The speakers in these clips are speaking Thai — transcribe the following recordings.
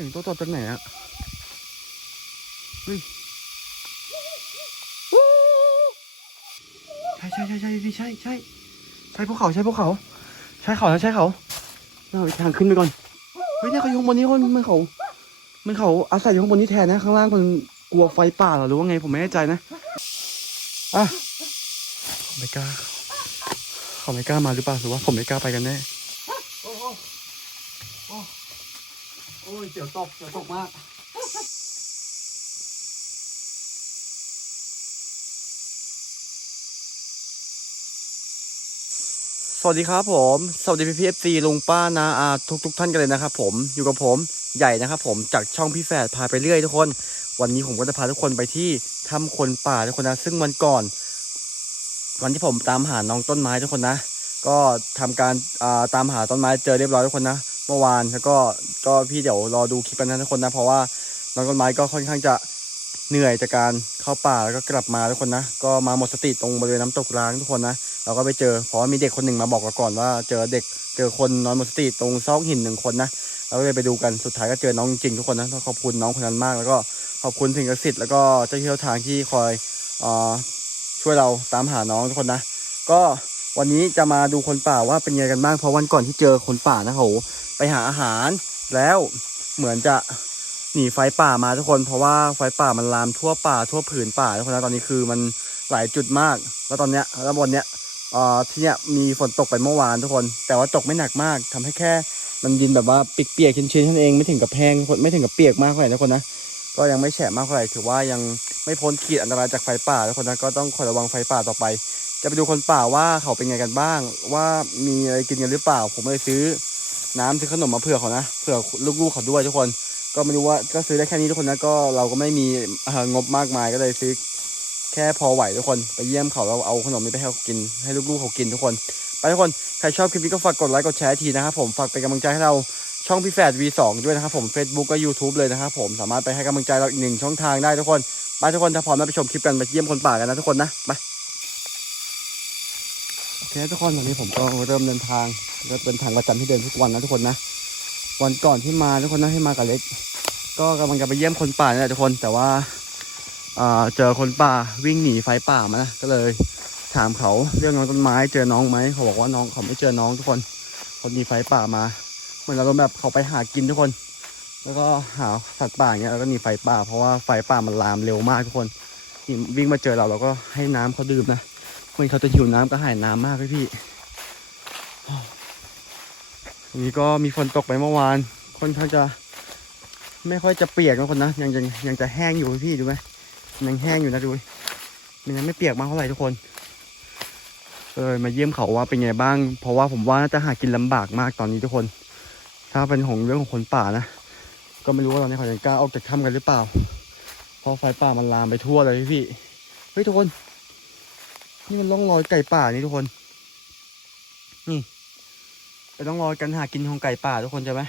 สียงตัวตดจากไหนอะเฮ้ยใช่ใช่ใช่ใช่พี่ใช่ใช่ใช่ภูเขาใช่ภูเขา ใช่เขานะใช่เขาเราทางขึ้นไปก่อนเฮ้ยเนี่ยเขาอยู่ข้างบนนี้คนมันเขา มันเขาอาศัยอยู่ข้างบนนี้แทนนะข้างล่างมันกลัวไฟป่าหรอหรือว่าไงผมไม่แน่ใจนะอะไม่กล้าเขาไม่กล้ามาหรือเปล่าหรือว่าผมไม่กล้าไปกันแน่โอ้โหโอ้โอ้ ยเสียวตกเสียวตกมากสวัสดีครับผม สวัสดีพี่พีเอฟซีลุงป้านาอาทุกทุกท่านกันเลยนะครับผมอยู่กับผมใหญ่นะครับผมจากช่องพี่แฝดพาไปเรื่อยทุกคน วันนี้ผมก็จะพาทุกคนไปที่ถ้ำคนป่าทุกคนนะซึ่งวันก่อน วันที่ผมตามหาน้องต้นไม้ทุกคนนะ ก็ทำการอ่าตามหาต้นไม้เจอเรียบร้อยทุกคนนะ เมื่อวานแล้วก็ก็พี่เดี๋ยวรอดูคลิปกันนะทุกคนนะเพราะว่าน้องต้นไม้ก็ค่อนข้างจะเหนื่อยจากการเข้าป่าแล้วก็กลับมาทุกคนนะ ก็มาหมดสติตรงบริเวณน้ำตกร้างทุกคนนะเราก็ไปเจอเพราะว่ามีเด็กคนหนึ่งมาบอกเราก่อนว่าเจอเด็กเจอคนนอนหมดสติตรงซอกหินหนึ่งคนนะเราก็เลยไปดูกันสุดท้ายก็เจอน้องจริงทุกคนนะต้องขอบคุณน้องคนนั้นมาก แล้วก็ขอบคุณสิ่งศักดิ์สิทธิ์แล้วก็เจ้าที่เจ้าทางที่คอยอช่วยเราตามหาน้องทุกคนนะ ก็วันนี้จะมาดูคนป่าว่าเป็นยังไงกันบ้างเพราะวันก่อนที่เจอคนป่านะโห ไปหาอาหารแล้วเหมือนจะหนีไฟป่ามาทุกคน เพราะว่าไฟป่ามันลามทั่วป่าทั่วผืนป่าทุกคนนะตอนนี้คือมันหลายจุดมาก แล้วตอนเนี้ยแล้ววันเนี้ยเอ่อที่เนี้ยมีฝนตกไปเมื่อวานทุกคน แต่ว่าตกไม่หนักมากทำให้แค่มันดินแบบว่าเปียกๆชื้นๆท่านเองไม่ถึงกับแห้งไม่ถึงกับเปียกมากเท่าไหร่ทุกคนนะก็ยังไม่แฉะมากเท่าไหร่ถือว่ายังไม่พ้นขีดอันตรายจากไฟป่าทุกคนนะก็ต้องคอยระวังไฟป่าต่อไป จะไปดูคนป่าว่าเขาเป็นไงกันบ้าง ว่ามีอะไรกินกันหรือเปล่า ผมเลยซื้อ น้ำซื้อขนมมาเผื่อเขานะเผื่อลูกๆเขาด้วยทุกคน ก็ไม่รู้ว่าก็ซื้อได้แค่นี้ทุกคนนะก็เราก็ไม่มีเอ่องบมากมายก็เลยซื้อแค่พอไหวทุกคนไปเยี่ยมเขาเราเอาขนมนี้ไปให้เขากินให้ลูกๆเขากินทุกคน ไปทุกคนใครชอบคลิปนี้ก็ฝากกดไลค์กดแชร์ทีนะครับผมฝากเป็นกำลังใจให้เราช่องพี่แฝด V2 ด้วยนะครับผม Facebook ก็ YouTube เลยนะครับผมสามารถไปให้กำลังใจเราอีกหนึ่งช่องทางได้ทุกคน ไปทุกคนถ้าพร้อมแล้วไปชมคลิปกันไปเยี่ยมคนป่ากันนะทุกคนนะไป โอเคทุกคนตอนนี้ผมก็เริ่มเดินทางก็เป็นทางประจำที่เดินทุกวันนะทุกคนนะ วันก่อนที่มาทุกคนนะให้มากับเล็ก ก็กำลังจะไปเยี่ยมคนป่านี่แหละทุกคนแต่ว่าเจอคนป่าวิ่งหนีไฟป่ามานะก็เลยถามเขาเรื่องน้องต้นไม้ เจอน้องไหมเขาบอกว่าน้องเขาไม่เจอน้องทุกคนเขาหนีไฟป่ามา เหมือนเราแบบเขาไปหากินทุกคน แล้วก็หาสัตว์ป่าเงี้ยแล้วก็หนีไฟป่า เพราะว่าไฟป่ามันลามเร็วมากทุกคนวิ่งมาเจอเราเราก็ให้น้ำเขาดื่มนะ เมือนเขาจะหิวน้ำก็หายน้ำมากเลยพี่วันนี้ก็มีฝนตกไปเมื่อวานค่อนข้าจะไม่ค่อยจะเปียกนะคนนะยังยังยังจะแห้งอยู่พี่ดูไหมยังแห้งอยู่นะดูมันยังไม่เปียกมากเท่าไหร่ทุกคนเลยมาเยี่ยมเขาว่าเป็นไงบ้าง เพราะว่าผมว่าน่าจะหากินลำบากมากตอนนี้ทุกคน ถ้าเป็นของเรื่องของคนป่านะ ก็ไม่รู้ว่าตอนนี้เขาจะกล้าออกจากถ้ำกันหรือเปล่า เพราะไฟป่ามันลามไปทั่วเลยพี่ เฮ้ยทุกคน นี่มันร่องรอยไก่ป่านี่ทุกคน นี่เป็นร่องรอยการหากินของไก่ป่าทุกคนใช่ไหม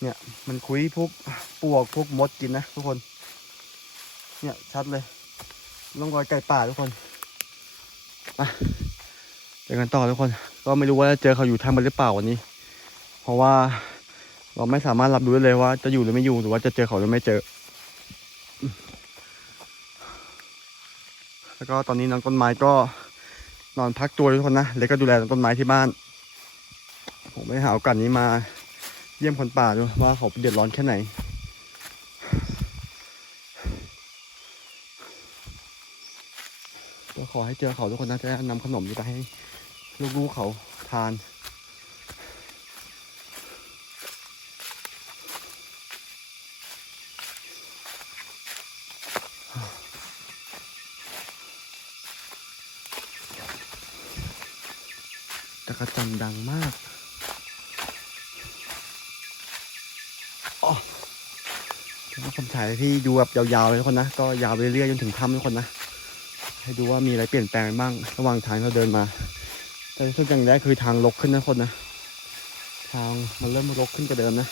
เนี่ย มันคุยพวกปวกพวกมดกินนะทุกคน เนี่ยชัดเลยล่องรอยไก่ป่าทุกคนไปเจอกันต่อทุกคน ก็ไม่รู้ว่าจะเจอเขาอยู่ทางมันหรือเปล่าวันนี้ เพราะว่าเราไม่สามารถรับรู้ได้เลยว่า จะอยู่หรือไม่อยู่หรือว่าจะเจอเขาหรือไม่เจอ แล้วก็ตอนนี้น้องต้นไม้ก็นอนพักตัวทุกคนนะ เล็กก็ดูแลต้นไม้ที่บ้าน ผมไม่หาโอกาสนี้มาเยี่ยมคนป่าดูว่าเขาเดือดร้อนแค่ไหน ก็ขอให้เจอเขาทุกคนนะจะนำขนมนี้ไปให้ลูกๆเขาทาน จักรจันทร์ดังมากอ๋อแล้วผมถ่ายให้พี่ดูแบบยาวๆเลยทุกคนนะ ก็ยาวไปเรื่อยจนถึงถ้ำทุกคนนะ ให้ดูว่ามีอะไรเปลี่ยนแปลงบ้าง ระหว่างทางเราเดินมา แต่ที่สุดอย่างแรกคือทางลกขึ้นนะคนนะ ทางมันเริ่มรกขึ้นกว่าเดิมนะ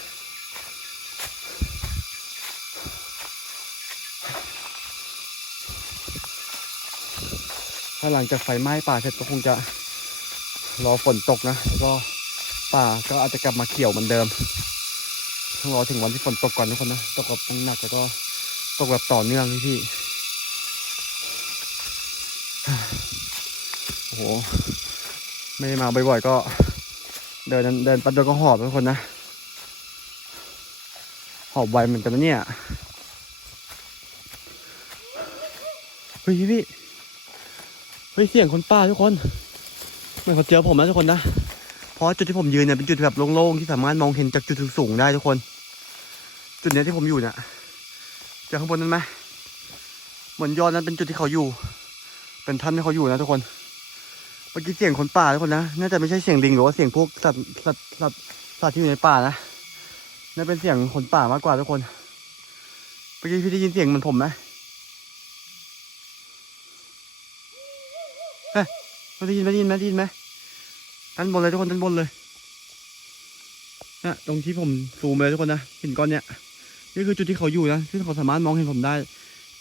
ถ้าหลังจากไฟไหม้ป่าเสร็จก็คงจะ รอฝนตกนะแล้วก็ป่าก็อาจจะกลับมาเขียวเหมือนเดิมต้องรอถึงวันที่ฝนตกก่อนทุกคนนะตกแบบหนักแล้วก็ตกแบบต่อเนื่องพี่โอ้โหไม่ได้มาบ่อยๆก็ เดินเดินปัดเดียวก็หอบทุกคนนะ หอบไวเหมือนกันนะเนี่ยเฮ้ยพี่เฮ้ยเสียงคนป่าทุกคน เหมือนเขาเจอผมแล้วทุกคนนะ เพราะจุดที่ผมยืนเนี่ยเป็นจุดแบบโล่งๆที่สามารถมองเห็นจากจุดสูงๆได้ทุกคน จุดเนี้ยที่ผมอยู่เนี่ยเจอข้างบนนั้นไหมเหมือนยอดนั้นเป็นจุดที่เขาอยู่ เป็นถ้ำที่เขาอยู่นะทุกคนเมื่อกี้เสียงคนป่าทุกคนนะน่าจะไม่ใช่เสียงลิงหรือว่าเสียงพวกสัตว์สัตว์สัตว์สัตว์ที่อยู่ในป่านะน่าเป็นเสียงคนป่ามากกว่าทุกคนเมื่อกี้พี่ได้ยินเสียงเหมือนผมไหมเฮ้ยได้ยินไหมได้ยินไหมได้ยินไหม ด้านบนเลยทุกคนด้านบนเลยนะตรงที่ผมซูมเลยทุกคนนะเห็นก้อนเนี้ยนี่คือจุดที่เขาอยู่นะที่เขาสามารถมองเห็นผมได้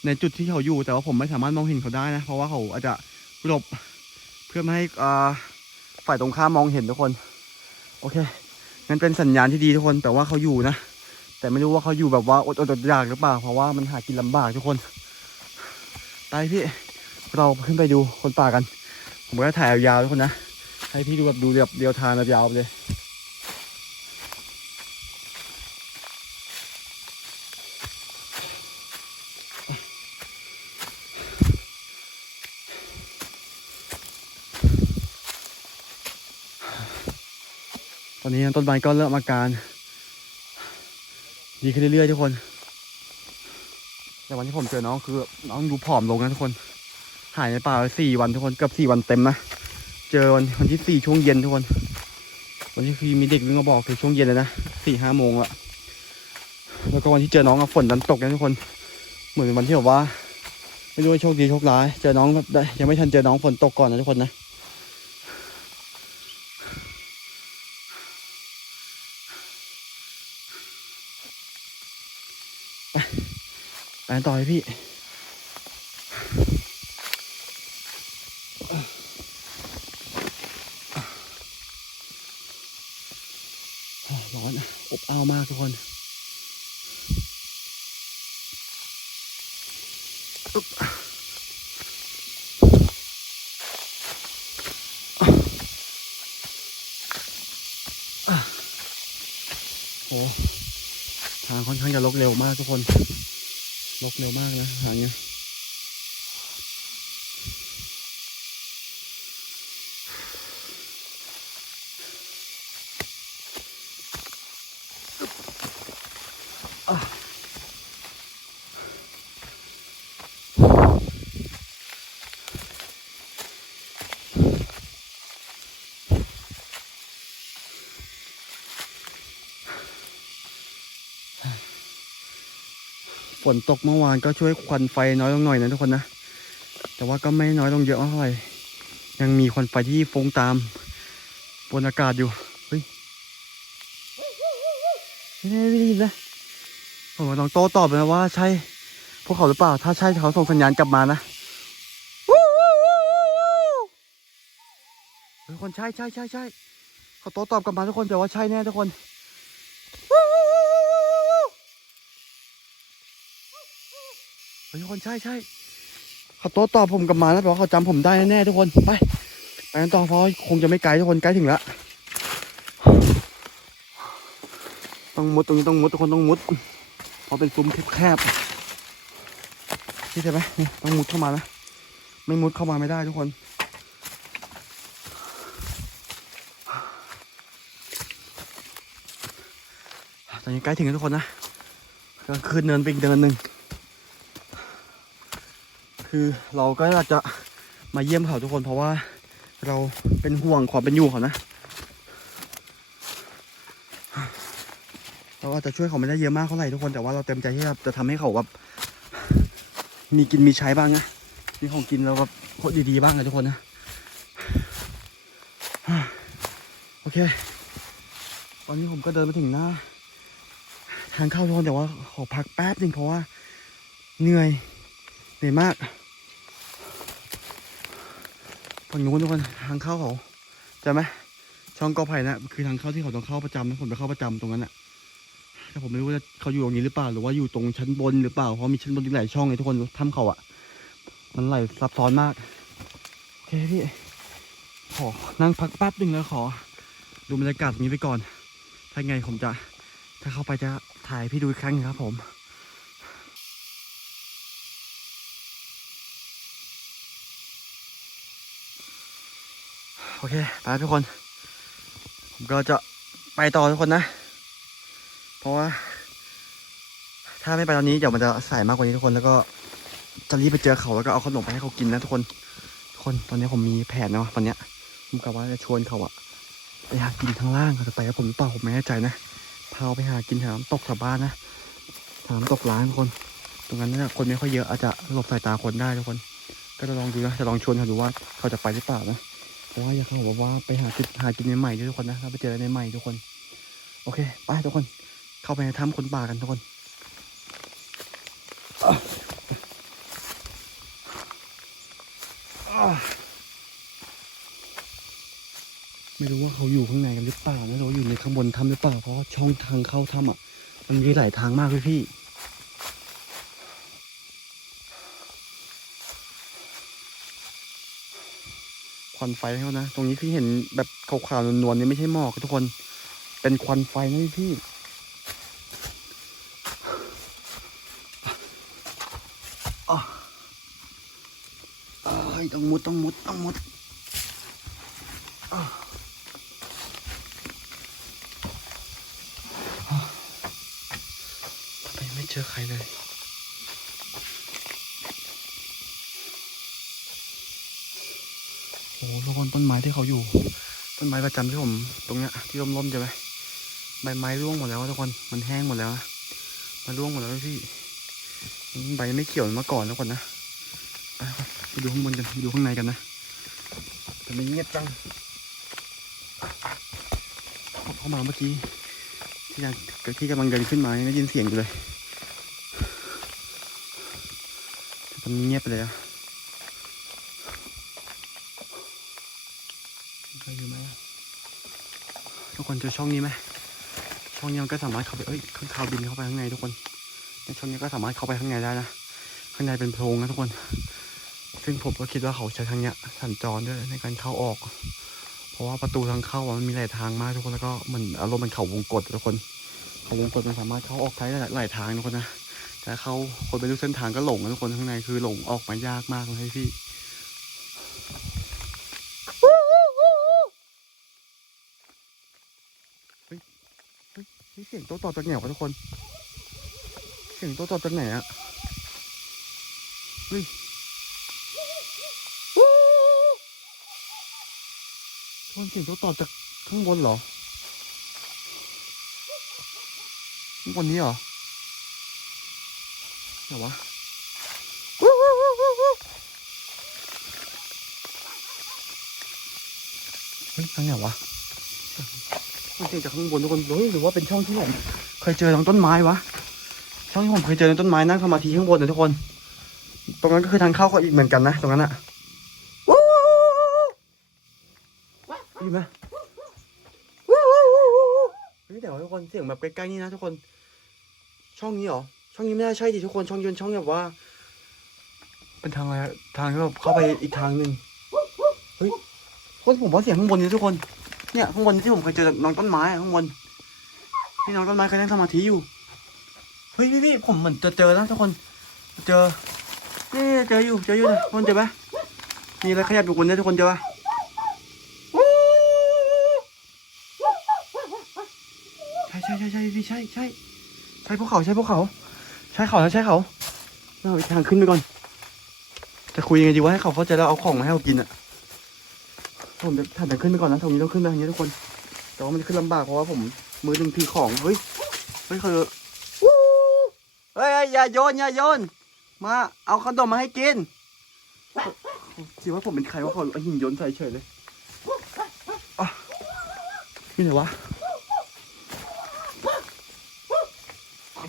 ในจุดที่เขาอยู่ แต่ว่าผมไม่สามารถมองเห็นเขาได้นะ เพราะว่าเขาอาจจะหลบเพื่อไม่ให้อ่าฝ่ายตรงข้ามมองเห็นทุกคน โอเคงั้นเป็นสัญญาณที่ดีทุกคน แต่ว่าเขาอยู่นะแต่ไม่รู้ว่าเขาอยู่แบบว่าอดอดอดอยากหรือเปล่าเพราะว่ามันหากินลำบากทุกคนไปพี่เราขึ้นไปดูคนป่ากัน ผมก็ถ่ายยาวทุกคนนะ ให้พี่ดูแบบดูแบบเดียวทางแบบยาวไปเลยตอนนี้ต้นไม้ก็เริ่มอาการ ดีขึ้นเรื่อยๆทุกคน แต่วันที่ผมเจอน้องคือน้องดูผอมลงนะทุกคน หายในป่าไปสี่วันทุกคนเกือบสี่วันเต็มนะ เจอวันวันที่สี่ช่วงเย็นทุกคน วันที่คือมีเด็กวิ่งมาบอกคือช่วงเย็นเลยนะสี่ห้าโมงละแล้วก็วันที่เจอน้องอะฝนดันตกนะทุกคน เหมือนเป็นวันที่แบบว่าไม่รู้ว่าโชคดีโชคร้าย เจอน้องแบบได้ยังไม่ทันเจอน้องฝนตกก่อนนะทุกคนนะไปต่อเลยพี่ ร้อนอะอบอ้าวมากทุกคนอึ๊บอะโอ้ทางค่อนข้างจะลกเร็วมากทุกคน ลกเร็วมากนะทางเนี้ย ฝนตกเมื่อวานก็ช่วยควันไฟน้อยลงหน่อยนะทุกคนนะ แต่ว่าก็ไม่น้อยลงเยอะเท่าไหร่ยังมีควันไฟที่ฟุ้งตามบนอากาศอยู่ เฮ้ยไม่ได้ไม่ได้ยินนะผมลองโต้ตอบไปนะว่าใช่พวกเขาหรือเปล่า ถ้าใช่เขาส่งสัญญาณกลับมานะทุกคนใช่ใช่ใช่ใช่เขาโต้ตอบกลับมาทุกคนแต่ว่าใช่แน่ทุกคน เฮ้ยทุกคนใช่ใช่เขาโต้ตอบผมกลับมาแล้วแปลว่าเขาจำผมได้แน่ๆทุกคนไปไปกันต่อเพราะคงจะไม่ไกลทุกคนใกล้ถึงแล้วต้องมุดตรงนี้ต้องมุดทุกคนต้องมุดเพราะเป็นซุ้มแคบๆนี่ใช่ไหมนี่ต้องมุดเข้ามานะไม่มุดเข้ามาไม่ได้ทุกคนตอนนี้ใกล้ถึงแล้วทุกคนนะก็ขึ้นเนินไปอีกเนินหนึ่ง คือเราก็อยากจะมาเยี่ยมเขาทุกคนเพราะว่าเราเป็นห่วงความเป็นอยู่เขานะ เราอาจจะช่วยเขาไม่ได้เยอะมากเท่าไหร่ทุกคนแต่ว่าเราเต็มใจที่จะทำให้เขาแบบมีกินมีใช้บ้างนะมีของกินเราแบบโคตรดีๆบ้างเลยทุกคนนะโอเค ตอนนี้ผมก็เดินมาถึงหน้าทางเข้าทุกคนแต่ว่าขอพักแป๊บหนึ่งเพราะว่าเหนื่อยเหนื่อยมาก ฝั่งนู้นทุกคนทางเข้าเขาจำไหมช่องกอไผ่นะคือทางเข้าที่เขาต้องเข้าประจำนะผมไปเข้าประจำตรงนั้นอะแต่ผมไม่รู้ว่าเขาอยู่ตรงนี้หรือเปล่าหรือว่าอยู่ตรงชั้นบนหรือเปล่าเพราะมีชั้นบนอีกหลายช่องเลยทุกคนถ้ำเขาอะมันไหลซับซ้อนมากโอเคพี่ขอนั่งพักแป๊บหนึ่งแล้วขอ ดูบรรยากาศตรงนี้ไปก่อน ถ้าไงผมจะ ถ้าเข้าไปจะถ่ายพี่ดูอีกครั้งนึงครับผม โอเคไปทุกคน ผมก็จะไปต่อทุกคนนะ เพราะว่า ถ้าไม่ไปตอนนี้เดี๋ยวมันจะสายมากกว่านี้ทุกคนแล้วก็จะรีบไปเจอเขาแล้วก็เอาขนมไปให้เขากินนะทุกคนทุกคนตอนนี้ผมมีแผนนะตอนเนี้ยผมกะว่าจะชวนเขาอะไปหากินข้างล่างเขาจะไปกับผมหรือเปล่าผมไม่แน่ใจนะพาไปหากินแถวน้ำตกแถวบ้านนะแถวน้ำตกร้านทุกคน ตรงนั้นน่ะคนไม่ค่อยเยอะอาจจะหลบสายตาคนได้ทุกคน ก็จะลองดูนะจะลองชวนเขาดูว่าเขาจะไปหรือเปล่านะ เพราะว่าอยากเขาบอกว่าไปหากินหากินใหม่ๆด้วยทุกคนนะเราไปเจอในใหม่ทุกคน โอเคไปทุกคน เข้าไปในถ้ำคนป่ากันทุกคนไม่รู้ว่าเขาอยู่ข้างในกันหรือเปล่าไม่รู้ว่าอยู่ในข้างบนถ้ำหรือเปล่าเพราะช่องทางเข้าถ้ำอะ มันมีหลายทางมากเลยพี่ ควันไฟเขานะ ตรงนี้พี่เห็นแบบขาวๆนวลๆนี่ไม่ใช่หมอกทุกคน เป็นควันไฟนะพี่อะเอ้ยต้องมุดต้องมุดต้องมุดอะอะทำไมไม่เจอใครเลย โอ้โห ทุกคนต้นไม้ที่เขาอยู่ ต้นไม้ประจำที่ผมตรงเนี้ยที่ร่มๆใช่ไหมใบไม้ร่วงหมดแล้วทุกคนมันแห้งหมดแล้วนะมันร่วงหมดแล้วพี่ใบไม่เขียวเหมือนเมื่อก่อนแล้วคนนะไปดูข้างบนกันดูข้างในกันนะแต่ไม่เงียบจังเข้ามาเมื่อกี้ที่ยังที่กำลังเดินขึ้นมายังได้ยินเสียงอยู่เลยแต่ตอนนี้เงียบไปเลยอะ ใครอยู่ไหมทุกคนเจอช่องนี้ไหมช่องนี้มันก็สามารถเข้าไปเอ้ยข้างคาวบินเข้าไปข้างในทุกคนในช่องนี้ก็สามารถเข้าไปข้างในได้นะข้างในเป็นโพรงนะทุกคน ซึ่งผมก็คิดว่าเขาใช้ทางเนี้ยสัญจรด้วยในการเข้าออก เพราะว่าประตูทางเข้าอะมันมีหลายทางมากทุกคนแล้วก็เหมันอารมณ์มันเขาวงกตทุกคนเขาวงกตมันสามารถเข้าออกได้หลายหลายทางทุกคนนะแต่เขาคนไม่รู้เส้นทางก็หลงนะทุกคนข้างในคือหลงออกมายากมากเลยพี่ นี่เสียงโต๊ะตอบจากไหนวะทุกคนเสียงโต๊ะตอบจากไหนอะเฮ้ยทุกคนเสียงต๊ะตอบจากข้างบนเหรอข้างบนนี้เหรอไหนวะเฮ้ยทางไหนวะ มันเสียงจากข้างบนทุกคนเฮ้ยหรือว่าเป็นช่องที่ผมเคยเจอตรงต้นไม้วะ ช่องที่ผมเคยเจอในต้นไม้นั่งสมาธิข้างบนนะทุกคน ตรงนั้นก็คือทางเข้าก็อีกเหมือนกันนะตรงนั้นอะได้ยินไหมเฮ้ยเดี๋ยวทุกคนเสียงแบบใกล้ๆนี่นะทุกคน ช่องนี้เหรอ ช่องนี้ไม่น่าใช่ดิทุกคน ช่องยืนช่องแบบว่า เป็นทางอะไรอะทางที่แบบเข้าไปอีกทางหนึ่งเฮ้ยคนผมว่าเสียงข้างบนนี่ทุกคน เนี่ยข้างบนที่ผมเคยเจอน้องต้นไม้อะข้างบนที่น้องต้นไม้เคยนั่งสมาธิอยู่เฮ้ยพี่พี่ผมเหมือนจะเจอนะทุกคนเจอนี่เจออยู่เจออยู่นะทุกคนเจอปะมีอะไรขยับอยู่บนนี้ทุกคนเจอปะใช่ใช่ใช่ใช่พี่ใช่ใช่ใช่พวกเขาใช่พวกเขา ใช่เขาแล้วใช่เขาเราอีกทางขึ้นไปก่อน จะคุยยังไงดีวะให้เขาเข้าใจแล้วเอาของมาให้เรากินอะ ผมจะถ่ายแต่ขึ้นไปก่อนนะตรงนี้ต้องขึ้นไปทางนี้ทุกคน แต่ว่ามันขึ้นลำบากเพราะว่าผมมือหนึ่งถือของ เฮ้ย เฮ้ยคือวู้เฮ้ยอย่าโยนอย่าโยน มาเอาขนมมาให้กินคิดว่าผมเป็นใครว่าเขาเอาหินโยนใส่เฉยเลยอะนี่ไหนวะ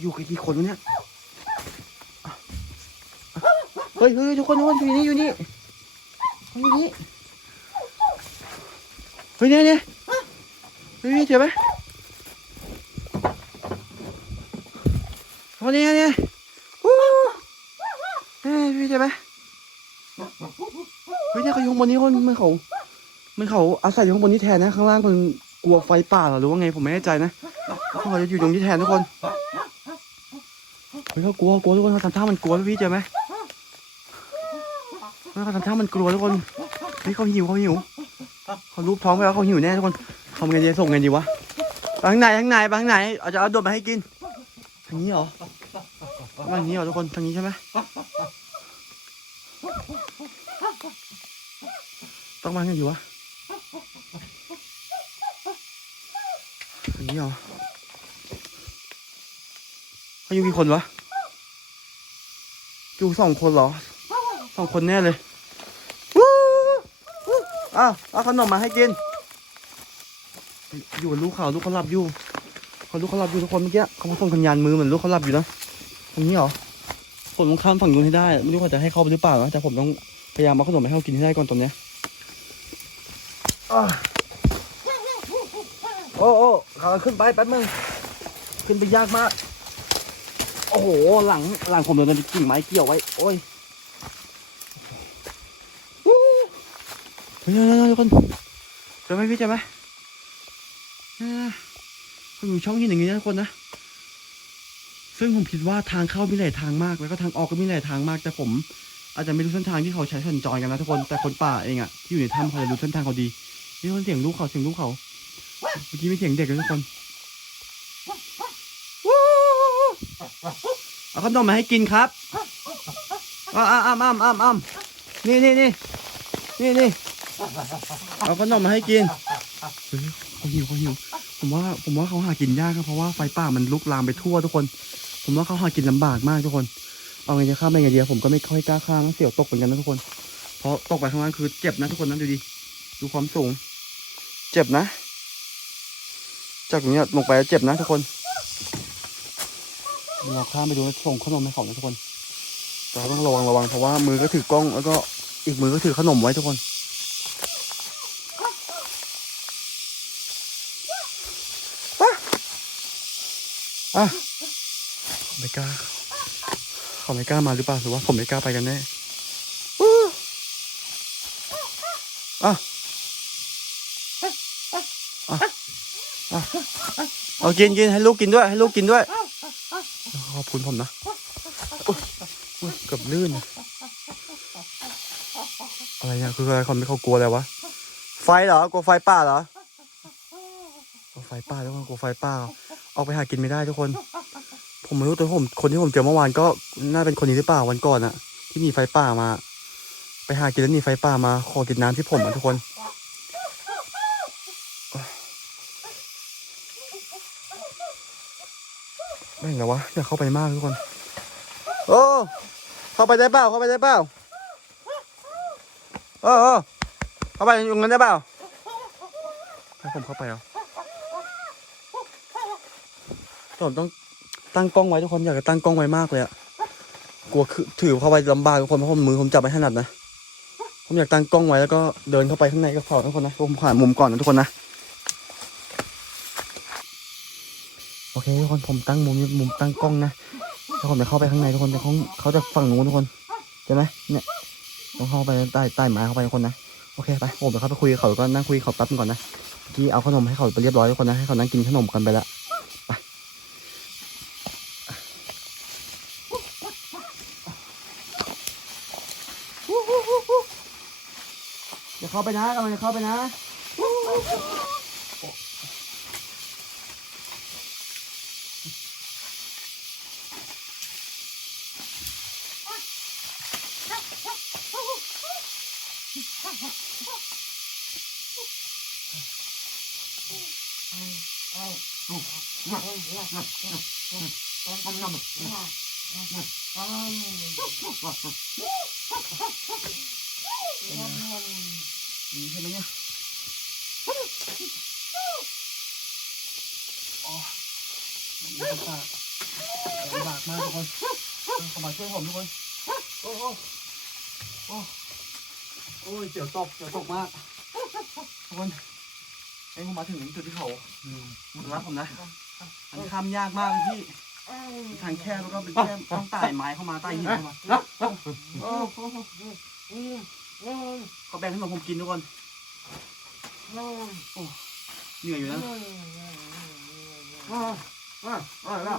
อยู่กันกี่คนวะเนี่ย เฮ้ยเฮ้ยทุกคนทุกคนอยู่นี่อยู่นี่อยู่นี่ เฮ้ยเนี่ยเนี่ยเฮ้ยเจอไหมวันนี้นี่ยวู้เฮ้ยพี่เจอไหมเฮ้ยเนี่ยเขาอยู่ข้างบนนี้คนมันเขามันเขาอาศัยอยู่ข้างบนนี้แทนนะ ข้างล่างมันกลัวไฟป่าหรือว่าไงผมไม่แน่ใจนะเขาจะอยู่ตรงนี้แทนทุกคนเฮ้ยเขากลัวกลัวทุกคนเขาทำท่ามันกลัวพี่เจอไหมเขาทำท่ามันกลัวทุกคนเฮ้ยเขาหิวเขาหิว เขารูปท้องไปแล้วเขาหิวแน่ทุกคนทำไงดีส่งไงดีวะไปข้างในข้างในไปข้างในเอาจะเอาโดดมาให้กินทางนี้เหรอทางนี้เหรอทุกคนทางนี้ใช่ไหมต้องมาไงอยู่วะทางนี้เหรอเขาอยู่กี่คนวะอยู่สองคนเหรอสองคนแน่เลย อ้าวเอาขนมมาให้กิน อยู่กับลูกเขาลูกเขาหลับอยู่เขาลูกเขาหลับอยู่ทุกคนเมื่อกี้เขามาส่งสัญญาณมือเหมือนลูกเขาหลับอยู่นะตรงนี้เหรอผมต้องข้ามฝั่งนู้นให้ได้ ไม่รู้เขาจะให้เข้าไปหรือเปล่านะแต่ผมต้องพยายามเอาขนมให้เขากินให้ได้ก่อนตรงเนี้ยอะโอ้โอ้เขาขึ้นไปแป๊บนึงขึ้นไปยากมาก โอ้โหหลังหลังผมโดนกิ่งไม้เกี่ยวไว้ โอ้ยวู้ เฮ้ยเฮ้ยเฮ้ยทุกคนเจอไหมพี่เจอไหมอ่ามันอยู่ช่องหินอย่างนี้นะทุกคนนะ ซึ่งผมคิดว่าทางเข้ามีหลายทางมาก แล้วก็ทางออกก็มีหลายทางมาก แต่ผม อาจจะไม่รู้เส้นทางที่เขาใช้สัญจรกันนะทุกคน แต่คนป่าเองอะที่อยู่ในถ้ำเขาจะรู้เส้นทางเขาดี นี่คนเสียงลูกเขาเสียงลูกเขา เมื่อกี้มีเสียงเด็กเลยทุกคนเอาขนมมาให้กินครับอ้าอ้าอ้าอ้าอ้าอ้านี่นี่นี่นี่นี่ เอาขนมมาให้กินเฮ้ยเขาหิวเขาหิว ผมว่าผมว่าเขาหากินยากครับเพราะว่าไฟป่ามันลุกลามไปทั่วทุกคน ผมว่าเขาหากินลำบากมากทุกคน เอาไงจะข้ามไปไงเดีอะผมก็ไม่ค่อยกล้าข้ามนะเสี่ยวตกเหมือนกันนะทุกคน เพราะตกไปข้างล่างคือเจ็บนะทุกคนนะดูดิ ดูความสูง เจ็บนะ จากตรงเนี้ยลงไปแล้วเจ็บนะทุกคน เราข้ามไปดูส่งขนมให้เขานะทุกคนแต่เราต้องระวังระวังเพราะว่ามือก็ถือกล้องแล้วก็อีกมือก็ถือขนมไว้ทุกคน อะไม่กล้าเขาไม่กล้ามาหรือเปล่าหรือว่าผมไม่กล้าไปกันแน่อะอะอะเอากินกินให้ลูกกินด้วย ให้ลูกกินด้วยขอบคุณผมนะอุ๊ยอุ๊ยเกือบลื่น อะไรเนี่ยคืออะไรคนไม่เขากลัวอะไรวะ ไฟเหรอกลัวไฟป่าเหรอกลัวไฟป่าทุกคนกลัวไฟป่า ออกไปหากินไม่ได้ทุกคน ผมไม่รู้แต่ผมคนที่ผมเจอเมื่อวานก็น่าเป็นคนนี้หรือเปล่าวันก่อนอะที่หนีไฟป่ามา ไปหากินแล้วหนีไฟป่ามา ขอกินน้ำที่ผมอะทุกคนแม่งเหรอวะอยากเข้าไปมากทุกคน โอ้เข้าไปได้เปล่าเข้าไปได้เปล่าเออเออเข้าไปอยู่งั้นได้เปล่าให้ผมเข้าไปเหรอ ผมต้องตั้งกล้องไว้ทุกคนอยากจะตั้งกล้องไว้มากเลยอะกลัวคือถือเข้าไปลำบากทุกคนเพราะผมมือผมจับไม่ถนัดนะ ผมอยากตั้งกล้องไว้แล้วก็เดินเข้าไปข้างในก็พอทุกคนนะผมหามุมก่อนนะทุกคนนะโอเคทุกคนผมตั้งมุมนี้มุมตั้งกล้องนะถ้าผมจะเข้าไปข้างในทุกคนแต่เขาเขาจะฝั่งนู้นทุกคนใช่ไหมเนี่ยต้องเข้าไปใต้ใต้ไม้เข้าไปทุกคนนะโอเคไปผมจะเข้าไปคุยกับเขาแล้วก็นั่งคุยเขาแป๊บนึงก่อนนะที่เอาขนมให้เขาไปเรียบร้อยทุกคนนะให้เขานั่งกินขนมกันไปละ อย่า เข้าไปนะกำลังจะเข้าไปนะ ดีใช่ไหมเนี่ยโอ้ลำบากลำบากมากทุกคนเข้ามา ช่วยผมทุกคนโอ้โหโอ้โอ้ยเสียวตกเสียวตกมากทุกคนเอ้ยผมมาถึงจุดที่เขาหมดแล้วผมนะมันข้ามยากมากเลยพี่ทางแคบแล้วก็เป็นแคบต้องไต่ไม้เข้ามาไต่หินเข้ามาโอ้โหเขาแบ่งให้มาผมกินทุกคนเหนื่อยอยู่นะอ่าอ่าอ่าอ่า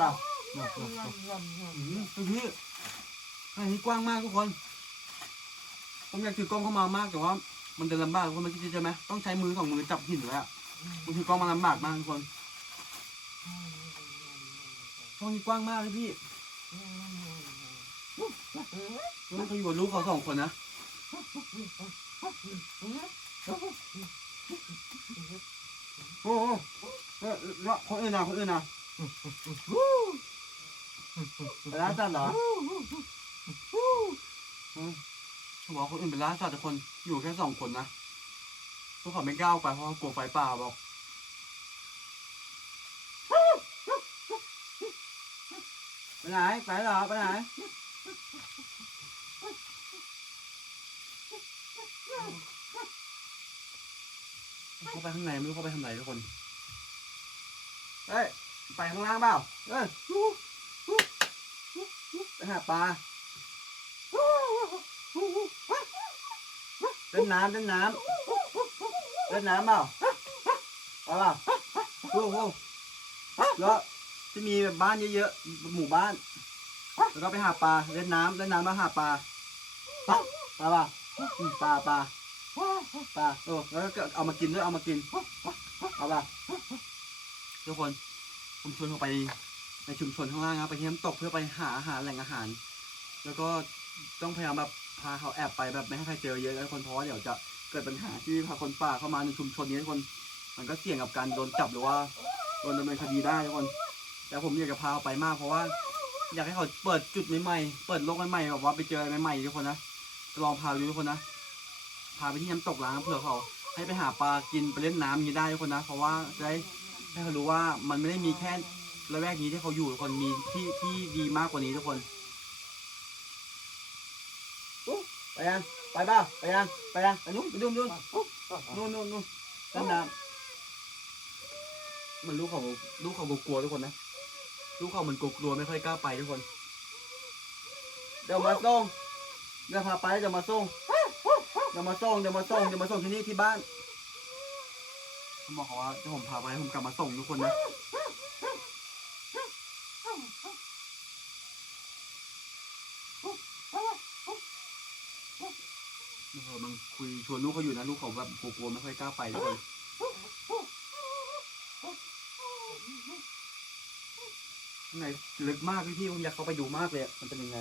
อ่า อ่าอืมดูพี่อันนี้กว้างมากทุกคน ผมอยากถือกล้องเข้ามามากแต่ว่า มันเดินลำบากทุกคนมันคิดใช่ไหมต้องใช้มือสองมือจับหินเลยอะมันถือกล้องมาลำบากมากทุกคนช่องนี้กว้างมากเลยพี่มันเขาอยู่กับลูกเขาสองคนนะโอ้โหเออแล้วคนอื่นนะคนอื่นนะ ไปร้านสัตว์เหรออืมเขาบอกคนอื่นเป็นร้านสัตว์แต่คนอยู่แค่สองคนนะพวกเขาไม่กล้าออกไปเพราะเขากลัวไฟป่าบอกไปไหนไปเหรอไปไหนเขาไปข้างในไม่รู้เขาไปทางไหนทุกคนเฮ้ยไปข้างล่างเปล่าเอ้ย หาปลาเล่นน้ำเล่นน้ำเล่นน้ำเปล่าไปเปล่าดูดูแล้วจะมีแบบบ้านเยอะๆหมู่บ้าน แล้วก็ไปหาปลาเล่นน้ำเล่นน้ำแล้วหาปลาปลาปลาปลาปลาปลาปลาโอ้แล้วก็เอามากินด้วยเอามากินเอาปลาทุกคนผมชวนเขาไป ในชุมชนข้างล่างนะไปที่น้ำตกเพื่อไปหาอาหารแหล่งอาหาร แล้วก็ต้องพยายามแบบพาเขาแอบไปแบบไม่ให้ใครเจอเยอะนะทุกคนเพราะว่าเดี๋ยวจะเกิดปัญหาที่พาคนป่าเข้ามาในชุมชนนี้ทุกคนมันก็เสี่ยงกับการโดนจับหรือว่าโดนดำเนินคดีได้ทุกคน แต่ผมอยากจะพาเขาไปมากเพราะว่าอยากให้เขาเปิดจุดใหม่ๆเปิดโลกใหม่ๆแบบว่าไปเจออะไรใหม่ๆทุกคนนะจะลองพาดูทุกคนนะพาไปที่น้ำตกล้างเผื่อเขาให้ไปหาปลากินไปเล่นน้ำนี้ได้ทุกคนนะ เพราะว่าจะได้ให้เขารู้ว่ามันไม่ได้มีแค่ ละแวกนี้ที่เขาอยู่ทุกคนมีที่ที่ดีมากกว่านี้ทุกคนอุ๊ยไปยังไปบ้าไปยังไปยังไปนู้นไปนู่นนู่นนู่นนู่นนู่นเล่นน้ำมันลูกเขาลูกเขากลัวๆทุกคนนะลูกเขามันกลัวๆไม่ค่อยกล้าไปทุกคน เดี๋ยวมาส่งเดี๋ยวพาไปเดี๋ยวมาส่งเดี๋ยวมาส่งเดี๋ยวมาส่งเดี๋ยวมาส่งที่นี่ที่บ้านผมบอกเขาว่าถ้าผมพาไปผมกลับมาส่งทุกคนนะเออมันคุยช วนลูกเขาอยู่นะลูกเขาแบบกลัวๆไม่ค่อยกล้าไปทุกคนข้างในลึกมากพี่พี่ผมอยากเข้าไปดูมากเลยอะมันเป็นยังไง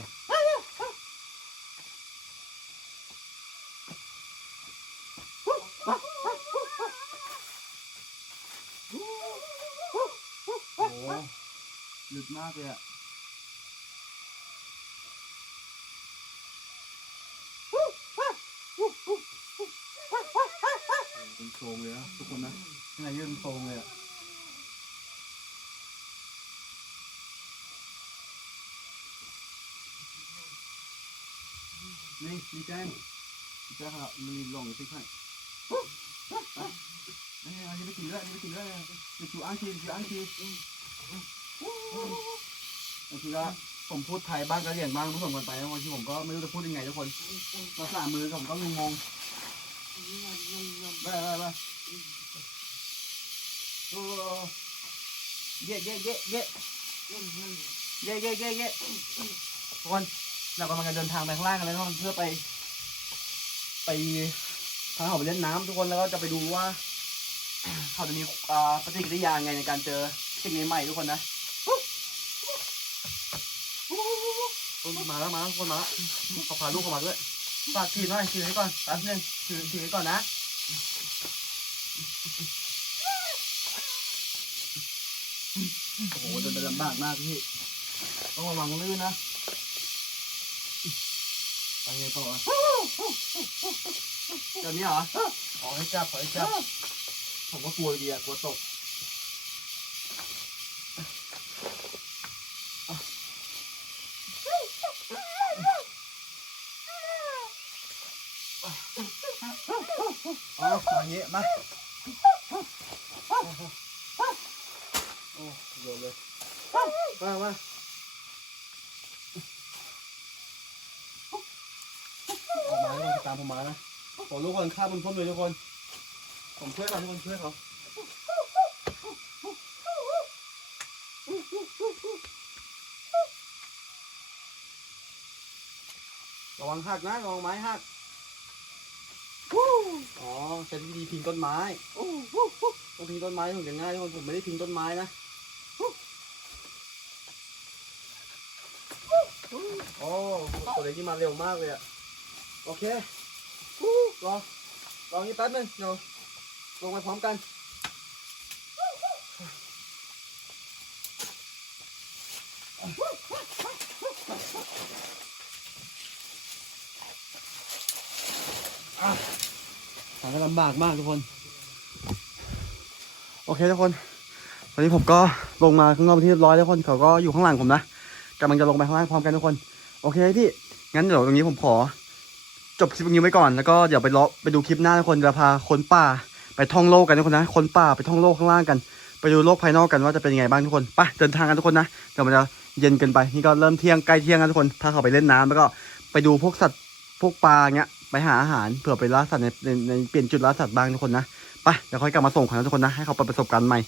โอ้โหลึกมากเลยอะเป็นโครงเลยนะทุกค นางยืนโครงเลยนี่นี่แจ้งจ้งครับมันมีลงอยู่ที่ข้างนี่อันนี้ไปกินด้วยอันนี้ไปกินด้วยไปชูอังคีไปชูอังคีบางทีก็ผมพูดไทยบ้างก็เรียนบ้างผสมกันไปบางทีผมก็ไม่รู้จะพูดยังไงทุกคนภาษามือผมก็งงๆไปไปไป โอ้เย่เย่เย่เย่เย่เย่เย่เย่ทุกคนเรากำลังจะเดินทางไปข้างล่างกันแล้วทุกคนเพื่อไป ไปพาเขาไปเล่นน้ำทุกคนแล้วก็จะไปดูว่า เขาจะมีอ่าปฏิกิริยาไงในการเจอสิ่งใหม่ๆทุกคนนะคนมาแล้วมาแล้วคนมาแล้วเขาพาลูกเขามาด้วยฝากถือหน่อยถือให้ก่อนแป๊บนึงถือถือให้ก่อนนะโอ้โหเดินไปลำบากมากพี่ ต้องระวังลื่นนะไปไงต่ออะแบบนี้เหรอขอให้จับขอให้จับ ผมก็กลัวอยู่ดีอะกลัวตกอ๋ออย่างนี้มาโอ้โห โยนเลย มามาออกมาทุกคนตามผมมานะผมทุกคนฆ่าบนพุ่มเลยทุกคน ผมช่วยเขาทุกคนช่วยเขาระวังหักนะระวังไม้หักอ๋อใช้วิธีพิงต้นไม้ต้องพิงต้นไม้ถึงจะง่ายทุกคนผมไม่ได้พิงต้นไม้นะโอ้ ตัวเล็กนี่มาเร็วมากเลยอะโอเครอ รอนี่แป๊บนึงเดี๋ยวลงไปพร้อมกัน หากันลำบากมากทุกคน โอเคทุกคน ตอนนี้ผมก็ลงมาข้างนอกเป็นที่เรียบร้อยแล้วทุกคนเขาก็อยู่ข้างหลังผมนะกำลังจะลงไปข้างล่างพร้อมกันทุกคน โอเคพี่ งั้นเดี๋ยวตรงนี้ผมขอ จบคลิปนี้ไว้ก่อนแล้วก็เดี๋ยวไปเลาะไปดูคลิปหน้าทุกคนจะพาคนป่า ไปท่องโลกกันทุกคนนะคนป่าไปท่องโลกข้างล่างกัน ไปดูโลกภายนอกกันว่าจะเป็นยังไงบ้างทุกคนไปเดินทางกันทุกคนนะเดี๋ยวมันจะเย็นเกินไปนี่ก็เริ่มเที่ยงใกล้เที่ยงแล้วทุกคนพาเขาไปเล่นน้ำแล้วก็ไปดูพวกสัตว์พวกปลาเงี้ยไปหาอาหารเผื่อไปล่าสัตว์ในในเปลี่ยนจุดล่าสัตว์บ้างทุกคนนะไปเดี๋ยวค่อยกลับมาส่งของทุกคนนะให้เขาไปประสบการณ์ใหม่